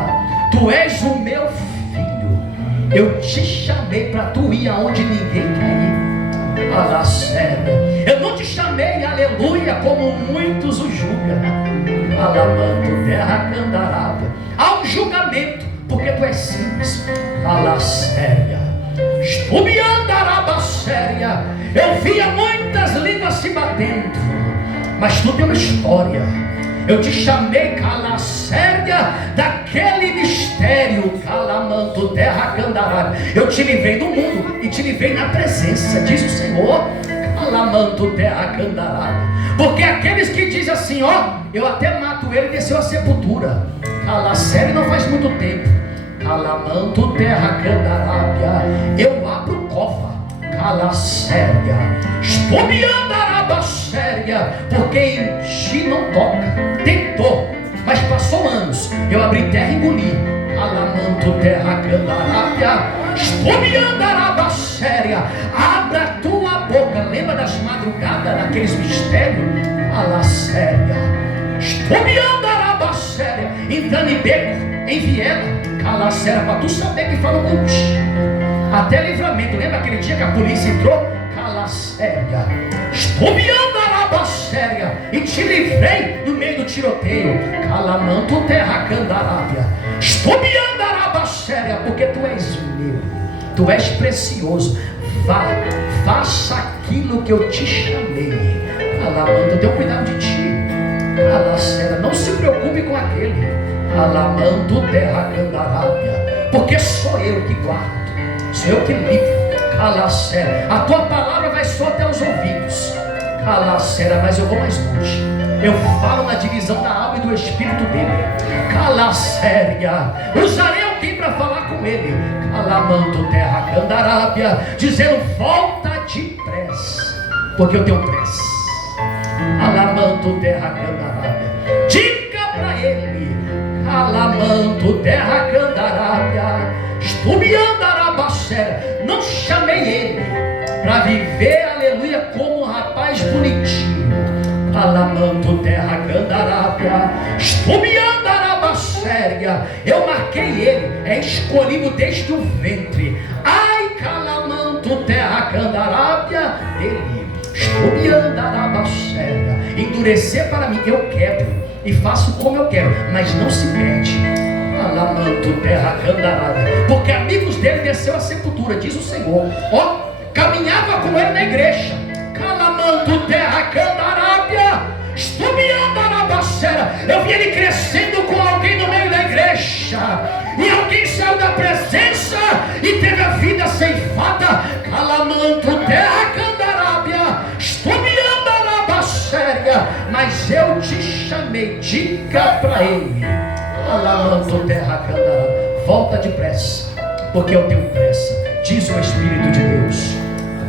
tu és o meu filho. Eu te chamei para tu ir aonde ninguém quer ir. Cala séria, eu não te chamei, aleluia, como muitos o julgam. Alamanto terra candarábia, há um julgamento, porque tu és simples. Cala séria, séria. Eu via muitas línguas se batendo, mas tu tem uma história. Eu te chamei, cala séria, daquele mistério. Calamanto terra candarábia. Eu te livrei do mundo e te livrei na presença, diz o Senhor. Calamanto terra candarábia. Porque aqueles que dizem assim, ó, eu até mato ele, desceu a sepultura. Cala séria, não faz muito tempo. Calamanto terra candarábia, eu abro o cofre. Cala séria, estou me andaraba séria, porque em ti não toca. Tentou, mas passou anos. Eu abri terra e engoli. Calamanto terra candarábia, estou me andaraba séria. Abra a tua boca. Lembra das madrugadas, daqueles mistérios? Cala séria, estou me andaraba séria. Entrando em beco, em viela. Cala séria, para tu saber que falou contigo. Até livramento, lembra aquele dia que a polícia entrou? Cala séria, estou me andaraba séria, e te livrei no meio do tiroteio. Calamanto terra candarábia, estou me andaraba séria, porque tu és meu, tu és precioso. Vá, faça aquilo que eu te chamei. Calamanto, eu tenho cuidado de ti. Cala séria, não se preocupe com aquele. Calamanto terra candarábia, porque sou eu que guardo, sou eu que livro. Cala séria, a tua palavra vai só até os ouvidos. Cala séria, mas eu vou mais longe. Eu falo na divisão da alma e do espírito dele. Cala séria, usarei alguém para falar com ele. Calamanto terra candarábia, dizendo volta depressa, porque eu tenho pressa. Calamanto terra candarábia, diga para ele. Calamanto terra candarábia, estou me andaraba séria. Não chamei ele para viver, aleluia, como um rapaz bonitinho. Calamanto terra candarábia, estou me andaraba séria. Eu marquei ele, é escolhido desde o ventre. Ai, calamanto terra candarábia, ele, estou me andaraba séria. Endurecer para mim, eu quebro e faço como eu quero, mas não se perde. Calamanto terra candarábia, porque amigos dele desceu a sepultura, diz o Senhor. Ó, caminhava com ele na igreja. Calamanto terra candarábia, estou me andaraba séria. Eu vi ele crescendo com alguém no meio da igreja, e alguém saiu da presença e teve a vida ceifada. Calamanto terra candarábia, estou me andaraba séria, mas eu te chamei, diga para ele. Calamanto terra candarábia, volta depressa, porque eu tenho pressa, diz o Espírito de Deus.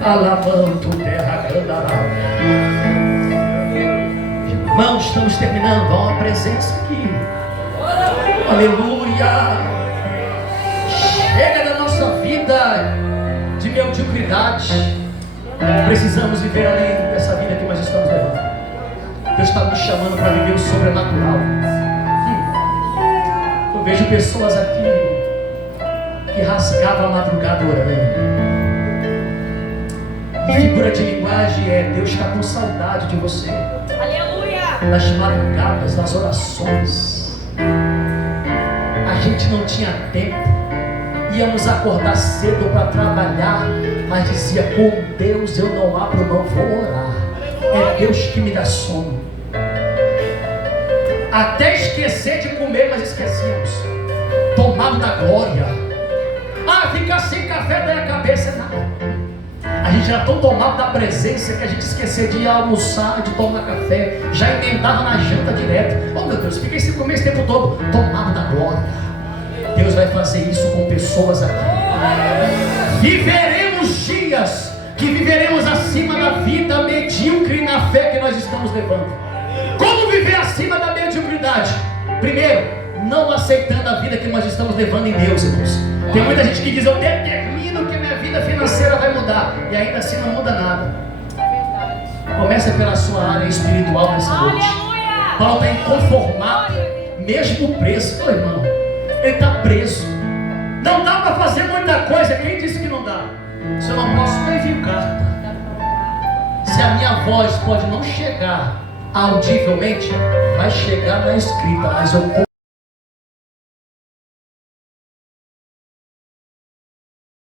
Calamanto terra candarábia. Irmãos, estamos terminando, há uma presença aqui. Aleluia. Chega da nossa vida de mediocridade. Precisamos viver além dessa vida que nós estamos levando. Deus está nos chamando para viver o sobrenatural. Eu vejo pessoas aqui que rasgavam a madrugada orando. E figura de linguagem é: Deus está com saudade de você. Aleluia! Nas madrugadas, nas orações. A gente não tinha tempo. Íamos acordar cedo para trabalhar, mas dizia: com Deus eu não abro mão, vou orar. É Deus que me dá sono. Até esquecer de comer, mas esquecíamos. Tomado da glória. Ah, ficar sem café da cabeça é nada. A gente era tão tomado da presença que a gente esquecia de ir almoçar, de tomar café, já emendava na janta direto. Oh meu Deus, fiquei sem comer esse tempo todo. Tomado da glória. Deus vai fazer isso com pessoas aqui. Viveremos dias que viveremos acima da vida medíocre na fé que nós estamos levando. Como viver acima da mediocridade? Primeiro, não aceitando a vida que nós estamos levando em Deus, irmãos. Tem muita gente que diz: eu determino que a minha vida financeira vai mudar, e ainda assim não muda nada. Começa pela sua área espiritual nessa noite. Paulo está inconformado, mesmo preso. Ô irmão, ele está preso. Não dá para fazer muita coisa. Quem disse que não dá? Se eu não posso, eu envio carta. Se a minha voz pode não chegar audivelmente, vai chegar na escrita, mas eu